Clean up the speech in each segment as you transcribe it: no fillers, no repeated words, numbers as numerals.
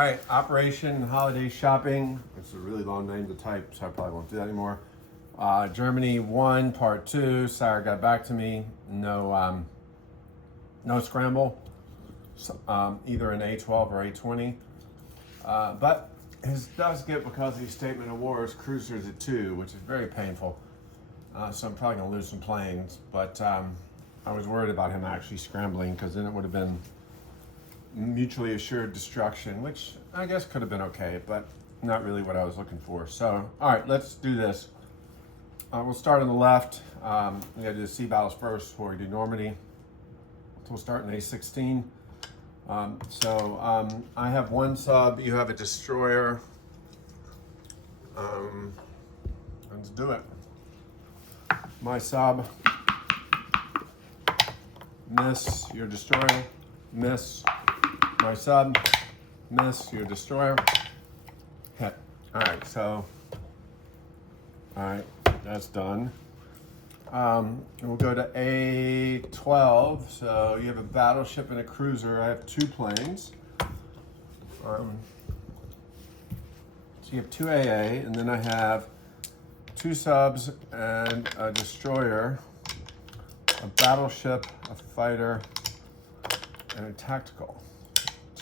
All right, Operation Holiday Shopping. It's a really long name to type, so I probably won't do that anymore. Germany 1, Part 2. Sarah got back to me. No scramble. So, either an A12 or A20. But his does get, because of the statement of wars, cruisers at 2, which is very painful. So I'm probably going to lose some planes. But I was worried about him actually scrambling, because then it would have been mutually assured destruction, which I guess could have been okay, but not really what I was looking for. So, all right, let's do this. We'll start on the left. We got to do the sea battles first before we do Normandy. So we'll start in A16. I have one sub, you have a destroyer. Let's do it. My sub, miss your destroyer, miss. My sub, miss your destroyer, hit. All right, that's done. We'll go to A12. So you have a battleship and a cruiser. I have 2 planes. So you have 2 AA, and then I have 2 subs and a destroyer, a battleship, a fighter, and a tactical.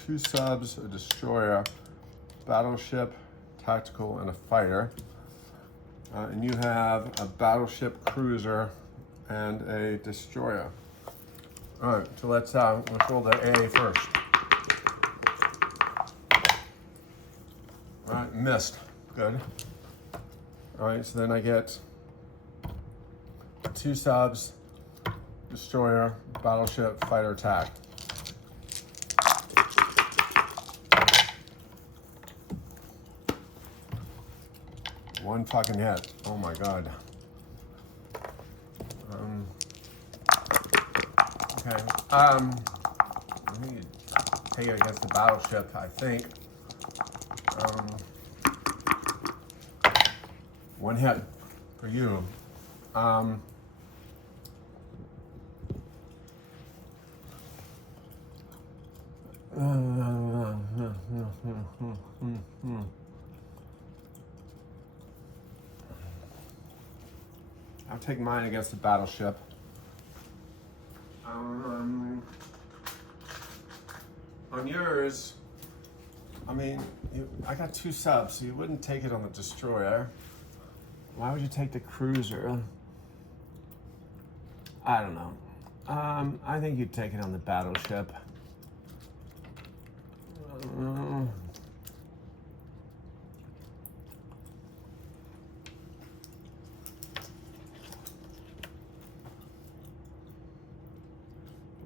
2 subs, a destroyer, battleship, tactical, and a fighter. And you have a battleship, cruiser, and a destroyer. All right, so let's roll the AA first. All right, missed. Good. All right, so then I get 2 subs, destroyer, battleship, fighter, attack. One fucking hit. Oh my god. Okay. I need to take it against the battleship, I think. One hit for you. I'll take mine against the battleship. On yours, I mean, I got 2 subs, so you wouldn't take it on the destroyer. Why would you take the cruiser? I don't know. I think you'd take it on the battleship.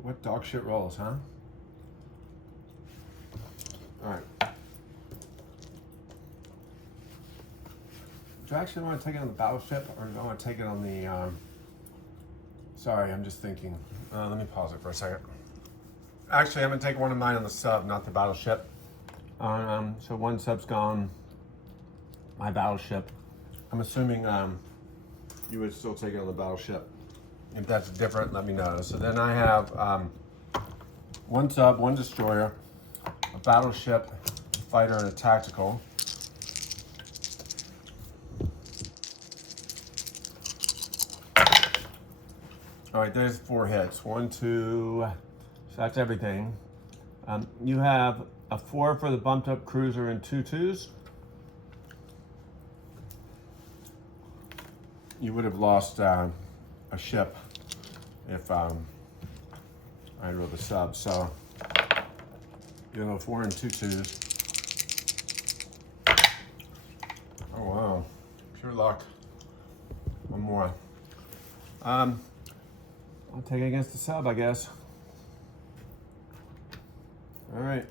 What dog shit rolls, huh? All right. Do you actually want to take it on the battleship, or do you want to take it on the, sorry, I'm just thinking. Let me pause it for a second. Actually, I'm going to take one of mine on the sub, not the battleship. So one sub's gone. My battleship. I'm assuming you would still take it on the battleship. If that's different, let me know. So then I have 1 sub, 1 destroyer, a battleship, a fighter, and a tactical. All right, there's 4 hits. 1, 2, so that's everything. You have a 4 for the bumped up cruiser and 2 2s. You would have lost a ship if I rolled the sub. So you have a 4 and 2 2s. Oh wow, pure luck. One more. I'll take it against the sub, I guess. All right.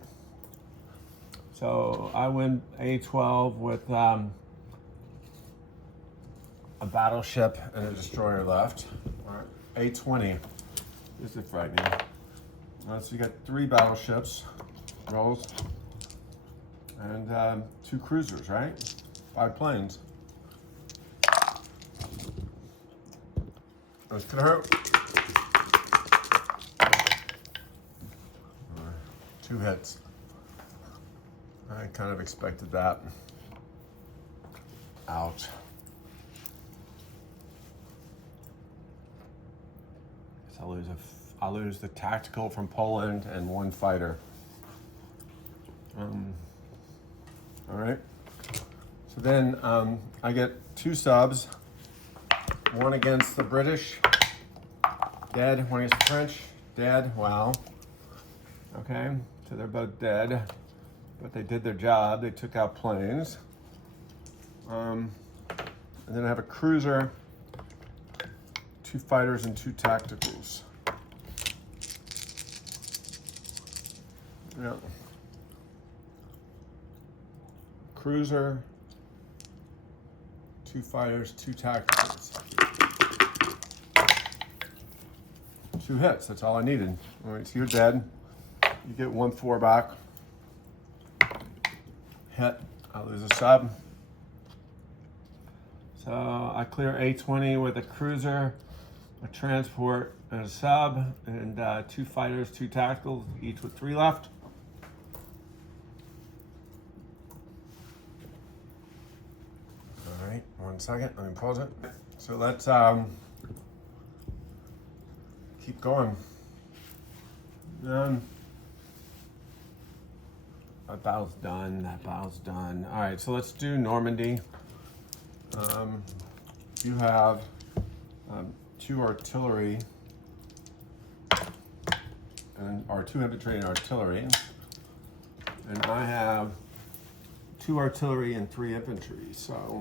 So I win A12 with a battleship and a destroyer left. All right. A20. This is frightening. So you got 3 battleships rolls and 2 cruisers, right? 5 planes. That's gonna hurt. 2 hits. All I kind of expected that. Ouch. So I'll lose the tactical from Poland and one fighter. All right. So then I get 2 subs. One against the British, dead. One against the French, dead. Wow. Okay, so they're both dead, but they did their job. They took out planes. And then I have a cruiser, 2 fighters, and 2 tacticals. Yeah. Cruiser, 2 fighters, 2 tacticals. 2 hits, that's all I needed. All right, so you're dead. You get 1-4 back. Hit, I lose a sub. So I clear A20 with a cruiser, a transport, and a sub, and 2 fighters, 2 tacticals, each with 3 left. All right, 1 second, let me pause it. So let's keep going. That battle's done. That battle's done. All right, so let's do Normandy. You have 2 artillery or 2 infantry and artillery, and I have 2 artillery and 3 infantry. So.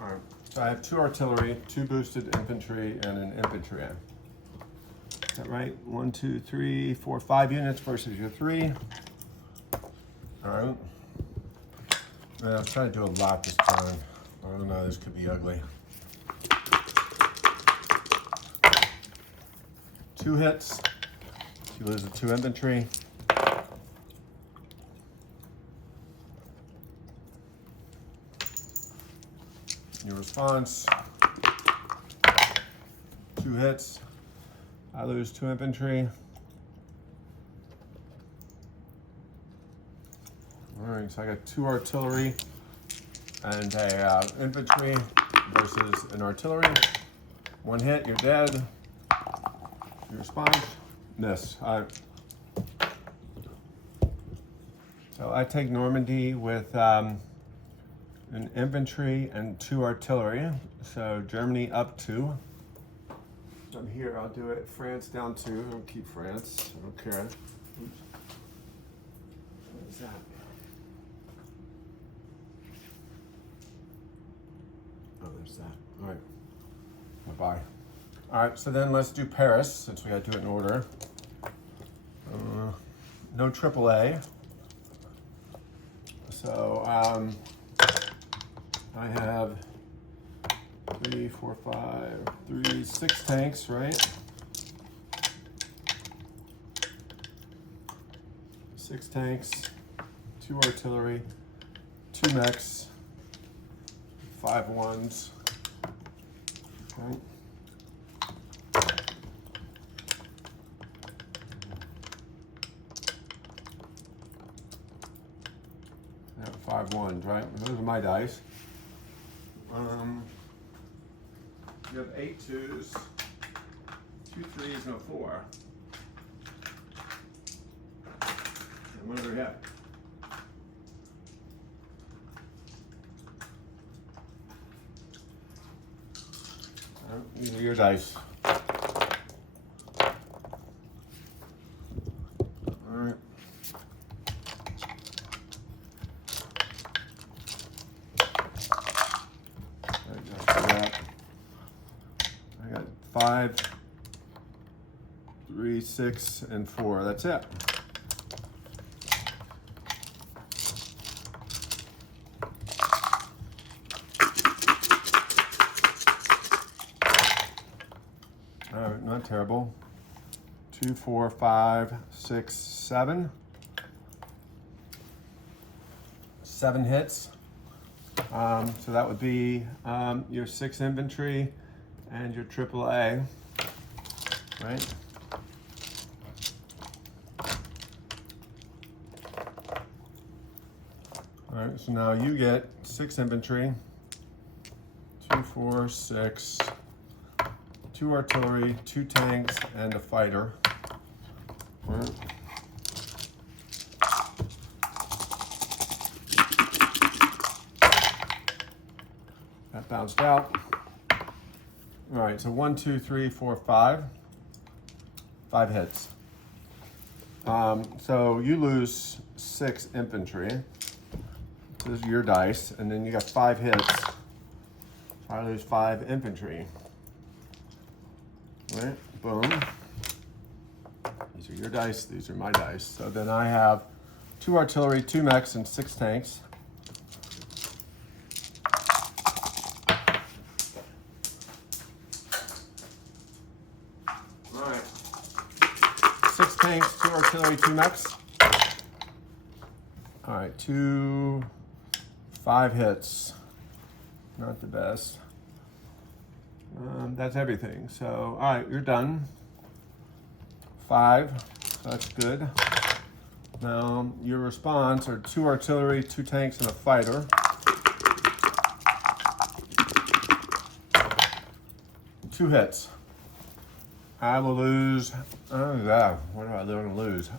All right, so I have 2 artillery, 2 boosted infantry, and an infantry. Is that right? 1, 2, 3, 4, 5 units versus your 3. All right. Man, I was trying to do a lot this time. I don't know, this could be ugly. 2 hits. You lose the 2 infantry. Your response, 2 hits. I lose 2 infantry. All right, so I got 2 artillery and a infantry versus an artillery. 1 hit, you're dead. Your response, miss. So I take Normandy with an infantry and 2 artillery. So Germany up 2. From here, I'll do it. France down 2. I'll keep France. I don't care. Oops. What is that? Oh, there's that. All right. Bye-bye. All right, so then let's do Paris, since we got to do it in order. No AAA. So I have 3, 4, 5, 3, 6 tanks, right? 6 tanks, 2 artillery, 2 mechs, 5 ones. Okay. Yeah, 5 ones, right? Those are my dice. You have 8 twos, 2 threes, and a 4. And what do we have? These are your dice. All right. I got 5, 3, 6, and 4. That's it. All right, not terrible. 2, 4, 5, 6, 7. 7 hits. So that would be your 6 infantry and your AAA, right? All right, so now you get 6 infantry, 2, 4, 6, 2 artillery, 2 tanks, and a fighter. All right. That bounced out. All right, so 1, 2, 3, 4, 5. 5 hits. So you lose 6 infantry. This is your dice, and then you got 5 hits. I lose 5 infantry. Right, boom. These are your dice, these are my dice. So then I have 2 artillery, 2 mechs, and 6 tanks. All right. 6 tanks, 2 artillery, 2 mechs. All right, 5 hits. Not the best. That's everything. So, all right, you're done. 5, so that's good. Now, your response are 2 artillery, 2 tanks, and a fighter. Two hits. I will lose, oh yeah, what am I going to lose?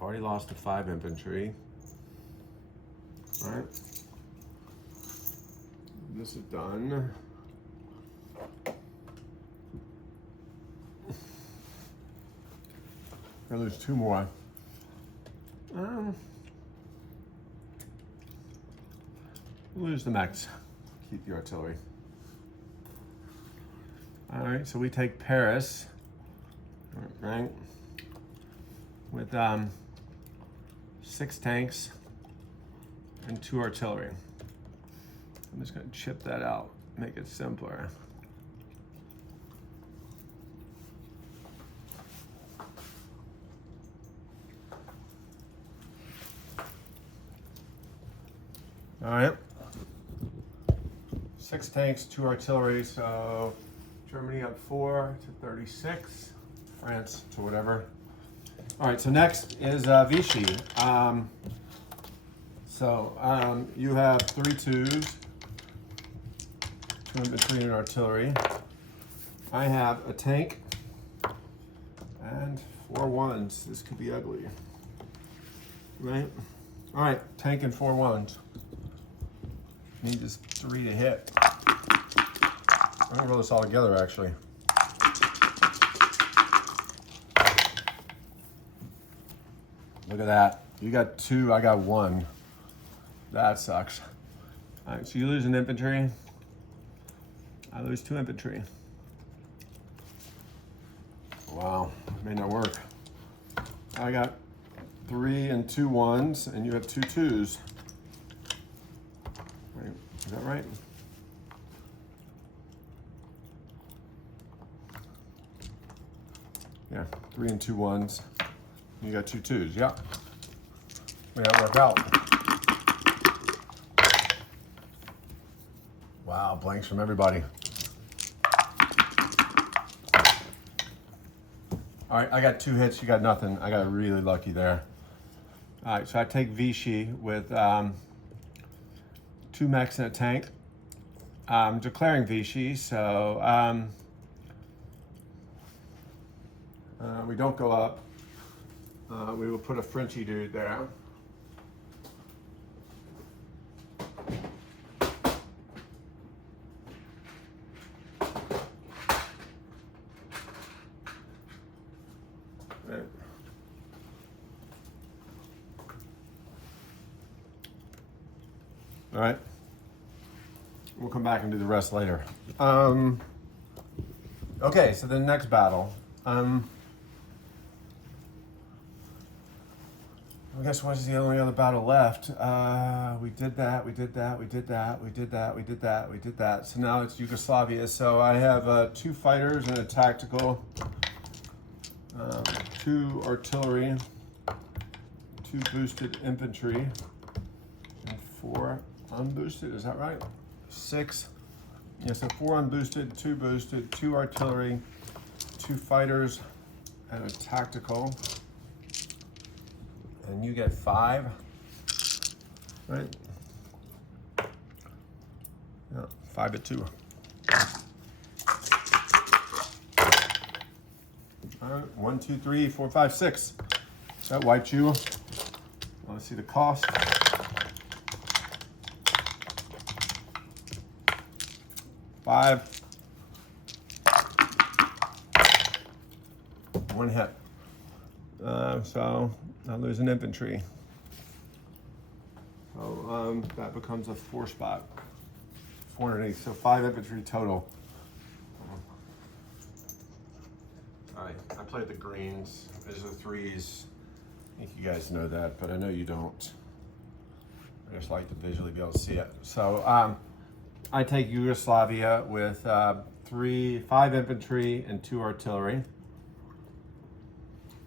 Already lost to 5 infantry. All right. This is done. I lose 2 more. Lose the mechs. Keep the artillery. All right, so we take Paris, right? With 6 tanks and 2 artillery. I'm just gonna chip that out, make it simpler. All right. 6 tanks, 2 artillery, so Germany up 4 to 36, France to whatever. All right, so next is Vichy. You have 3 2s, 2 infantry and artillery. I have a tank and 4 1s. This could be ugly, right? All right, tank and 4 1s. Need just 3 to hit. I'm gonna roll this all together, actually. Look at that. You got 2, I got 1. That sucks. All right, so you lose an infantry. I lose 2 infantry. Wow, may not work. I got 3 and 2 1s, and you have 2 2s. Wait, is that right? Yeah, 3 and 2 1s. You got 2 2s, yeah. May not work out. Wow, blanks from everybody. All right, I got 2 hits, you got nothing. I got really lucky there. All right, so I take Vichy with 2 mechs and a tank. I'm declaring Vichy, so we don't go up. We will put a Frenchy dude there. Right. All right. We'll come back and do the rest later. Okay, so the next battle. I guess what's the only other battle left? We did that, we did that, we did that, we did that, we did that, we did that. So now it's Yugoslavia. So I have 2 fighters and a tactical, 2 artillery, 2 boosted infantry, and 4 unboosted. Is that right? 6. Yeah, so 4 unboosted, 2 boosted, 2 artillery, 2 fighters, and a tactical. And you get 5, right? Yeah, 5 at 2. All right, 1, 2, 3, 4, 5, 6. That wiped you. Want to see the cost? $5. 1 hit. So I lose an infantry. So that becomes a 4 spot. 480. So 5 infantry total. All right, I played the greens. These are the 3s. I think you guys know that, but I know you don't. I just like to visually be able to see it. So I take Yugoslavia with 5 infantry and 2 artillery.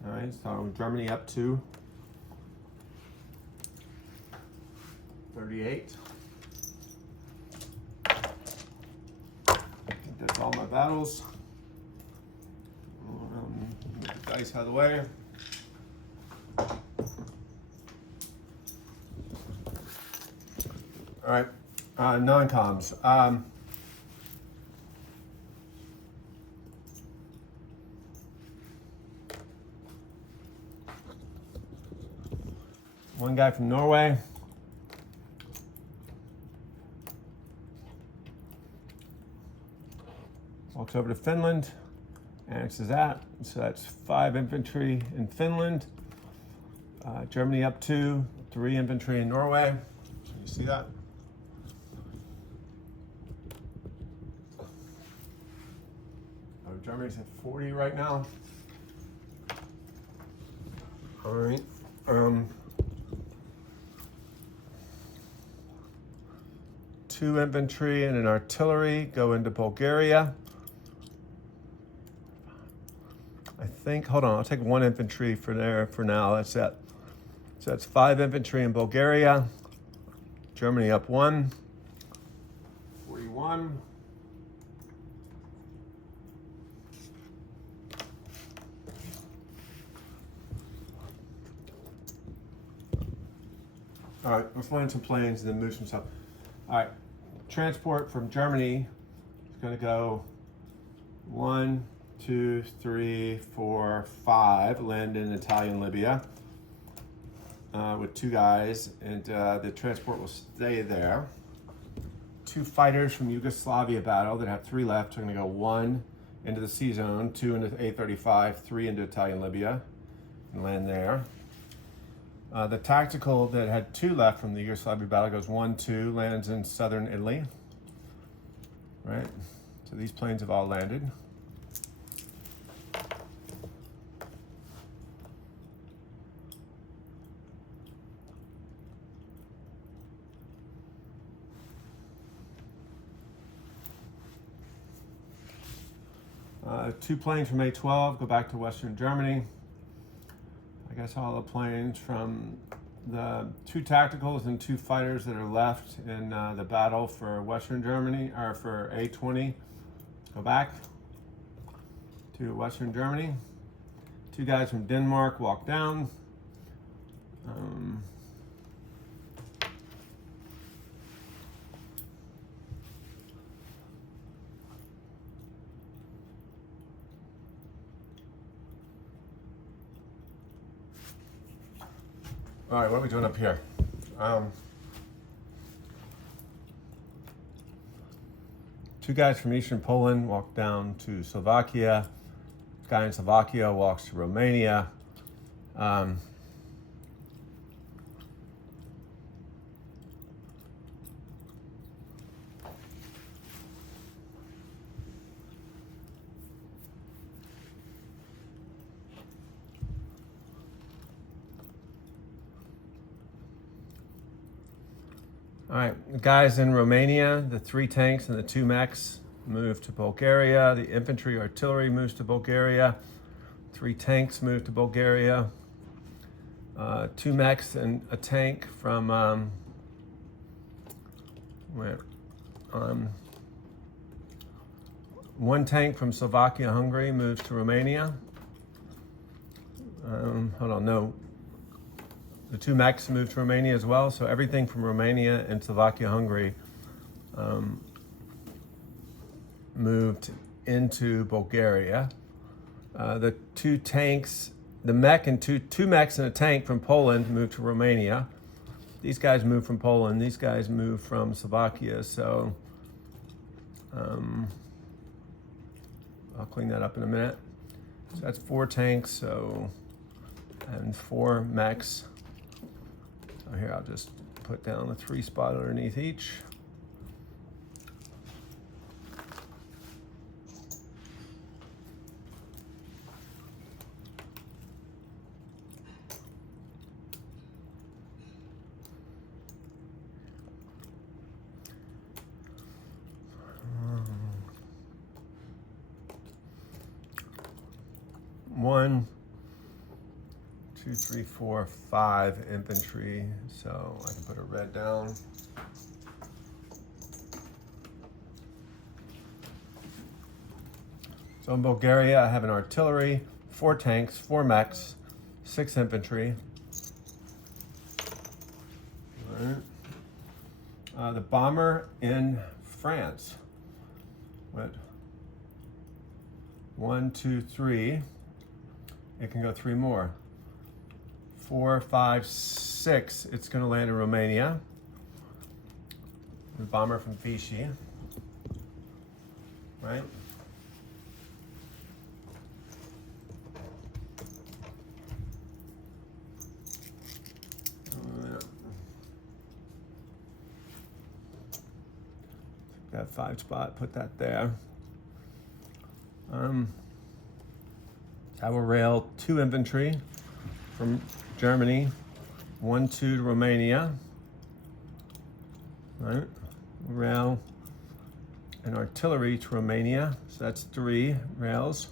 All right, so Germany up 2. 38. I think that's all my battles. Move the dice out of the way. All right, non-coms. One guy from Norway. Walks over to Finland, annexes that. So that's 5 infantry in Finland. Germany up 2, 3 infantry in Norway. You see that? Germany's at 40 right now. All right. 2 infantry and an artillery go into Bulgaria. I think, hold on, I'll take 1 infantry for there for now. That's it. So that's 5 infantry in Bulgaria. Germany up 1. 41. All right, let's land some planes and then move some stuff. All right, transport from Germany is going to go 1, 2, 3, 4, 5, land in Italian Libya with 2 guys, and the transport will stay there. 2 fighters from Yugoslavia battle that have 3 left are going to go 1 into the sea zone, 2 into A35, 3 into Italian Libya, and land there. The tactical that had 2 left from the Yugoslavia battle goes 1, 2, lands in southern Italy. Right, so these planes have all landed. Two planes from A-12 go back to Western Germany. I guess all the planes from the 2 tacticals and 2 fighters that are left in the battle for Western Germany, or for A-20, go back to Western Germany. 2 guys from Denmark walk down. All right, what are we doing up here? 2 guys from Eastern Poland walk down to Slovakia. Guy in Slovakia walks to Romania. All right, the guys in Romania, the 3 tanks and the 2 mechs move to Bulgaria. The infantry artillery moves to Bulgaria. 3 tanks move to Bulgaria. 2 mechs and a tank from one tank from Slovakia, Hungary moves to Romania. Hold on, no. The 2 mechs moved to Romania as well, so everything from Romania and Slovakia, Hungary moved into Bulgaria. The 2 tanks, the mech and two mechs and a tank from Poland moved to Romania. These guys moved from Poland. These guys moved from Slovakia. So I'll clean that up in a minute. So that's 4 tanks. And 4 mechs. So here I'll just put down the 3 spot underneath each. One, 2, 3, 4, 5 infantry, so I can put a red down. So in Bulgaria, I have an artillery, 4 tanks, 4 mechs, 6 infantry. All right. The bomber in France. What? 1, 2, 3. It can go 3 more. 4, 5, 6. It's going to land in Romania. The bomber from Vichy. Right? That 5 spot, put that there. Tower rail, 2 infantry from Germany, 1, 2 to Romania. Right, rail and artillery to Romania, so that's 3 rails.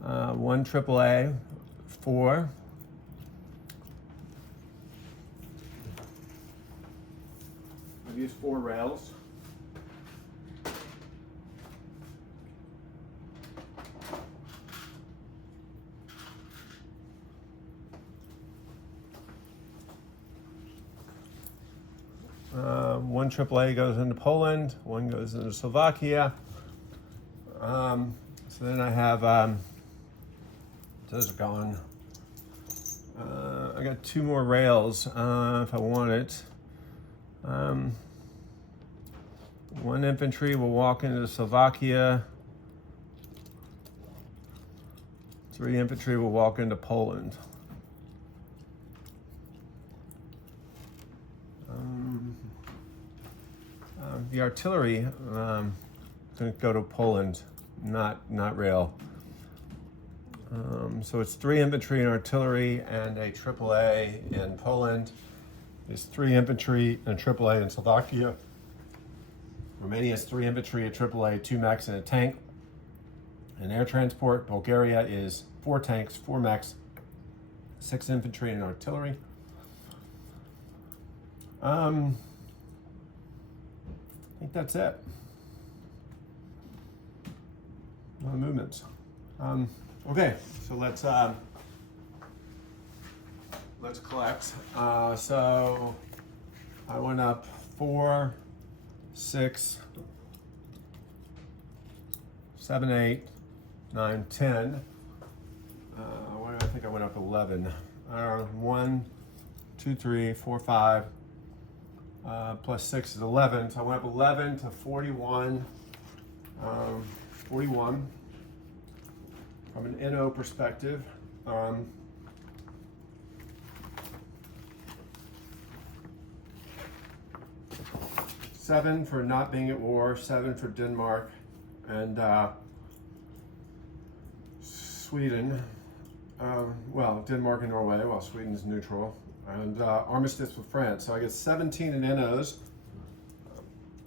1 AAA, 4. I've used 4 rails. One AAA goes into Poland, 1 goes into Slovakia. So then I have, those are gone. I got 2 more rails if I want it. 1 infantry will walk into Slovakia. 3 infantry will walk into Poland. The artillery going to go to Poland, not rail. So it's 3 infantry and artillery and a AAA in Poland. There's 3 infantry and a AAA in Slovakia. Romania has 3 infantry, a AAA, 2 mechs, and a tank. And air transport, Bulgaria is 4 tanks, 4 mechs, 6 infantry and artillery. I think that's it. No movements. Okay, so let's collect. So I went up 4, 6, 7, 8, 9, 10. I think I went up 11. 1, 2, 3, 4, 5. Plus 6 is 11. So I went up 11 to 41. 41 from an NO perspective. 7 for not being at war, 7 for Denmark, and Sweden. Well, Denmark and Norway, while Sweden's neutral. And armistice with France. So I get 17 in NOs.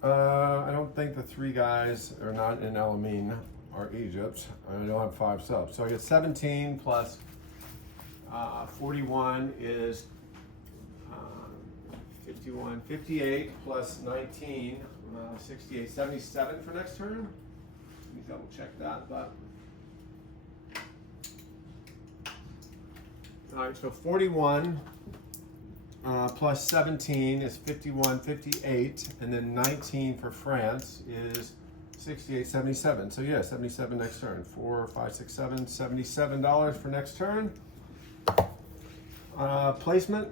I don't think the 3 guys are not in El Amin or Egypt. I don't have 5 subs. So I get 17 plus 41 is 51, 58 plus 19, 68, 77 for next turn. Let me double check that, but. All right, so 41 plus 17 is 51, 58, and then 19 for France is 68, 77. So yeah, 77 next turn. 4, 5, 6, 7, $77 for next turn. Placement,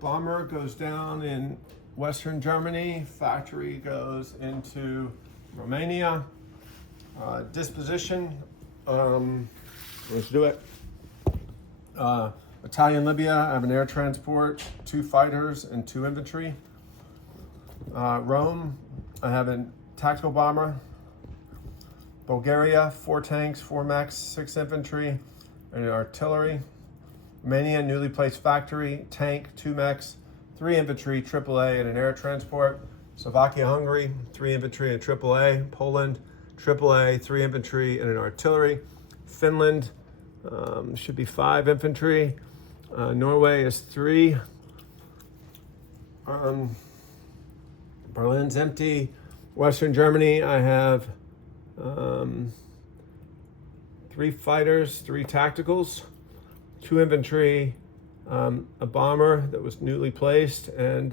bomber goes down in Western Germany. Factory goes into Romania. Disposition, let's do it. Italian Libya, I have an air transport, 2 fighters and 2 infantry. Rome, I have a tactical bomber. Bulgaria, 4 tanks, 4 mechs, 6 infantry, and artillery. Romania, newly placed factory, tank, 2 mechs, 3 infantry, AAA, and an air transport. Slovakia, Hungary, 3 infantry and AAA. Poland, AAA, 3 infantry, and an artillery. Finland, should be 5 infantry. Norway is 3. Berlin's empty. Western Germany, I have 3 fighters, 3 tacticals, 2 infantry, a bomber that was newly placed, and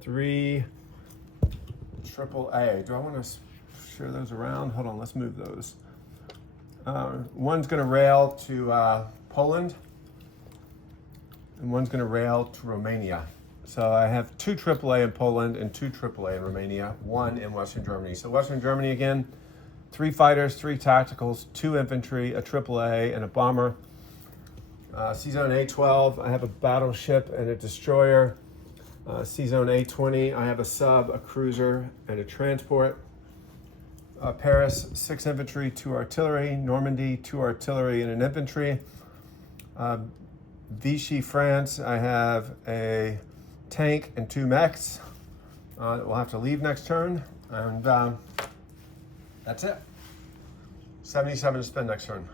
3 AAA. Do I want to share those around? Hold on, let's move those. One's going to rail to Poland, and one's going to rail to Romania. So I have 2 AAA in Poland and 2 AAA in Romania, 1 in Western Germany. So Western Germany again, 3 fighters, 3 tacticals, 2 infantry, a AAA, and a bomber. C-Zone A-12, I have a battleship and a destroyer. C-Zone A-20, I have a sub, a cruiser, and a transport. Paris, 6 infantry, 2 artillery. Normandy, 2 artillery and an infantry. Vichy, France, I have a tank and 2 mechs that will have to leave next turn. And that's it. 77 to spend next turn.